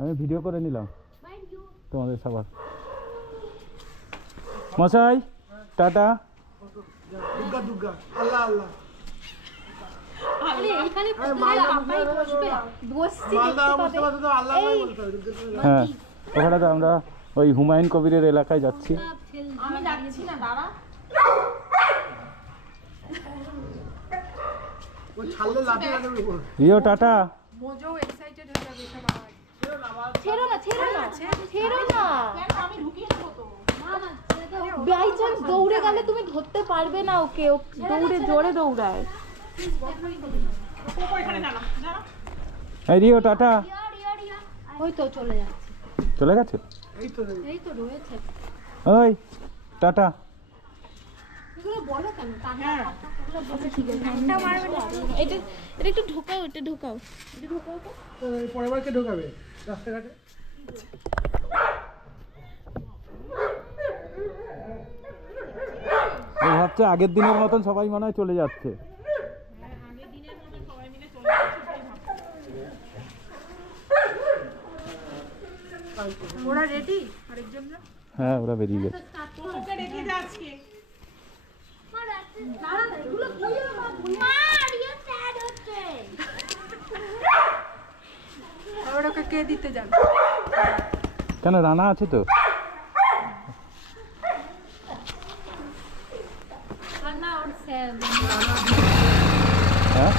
আমি ভিডিও করে নিলাম। তোমাদের সবার। মশাই টাটা। হ্যাঁ ওখানে তো আমরা ওই হুমায়ুন কবিরের এলাকায় যাচ্ছি। না রিও টাটা। মোজো এক্সাইটেড হয়ে যাবে এসব আওয়াজ ছেড়ো না ছেড়ো না ছেড়ো না আমি ঢুকিয়ে নেব তো। বাই চান্স দৌড়ে গেলে তুমি ধরতে পারবে না ওকে। ও দৌড়ে জোরে দৌড়ায়। এখানে দাঁড়া দাঁড়া। এই রিও টাটা। ওই তো চলে যাচ্ছে। চলে গেছে? এই তো এই তো রয়েছে। ওই টাটা। এগুলো বলো কেন? কান্না এটা এটা একটু ঢোকাও এটা ঢোকাও এটা তো ঢোকাবে রাস্তাঘাটে ভাবছে আগের দিনের মতন সবাই মনে হয় চলে যাচ্ছে ওরা রেডি আরেকজনরা হ্যাঁ ওরা বেরিয়ে গেছে কে দিতে যাবে? কেন রানা আছে তো? না ওর হ্যাঁ?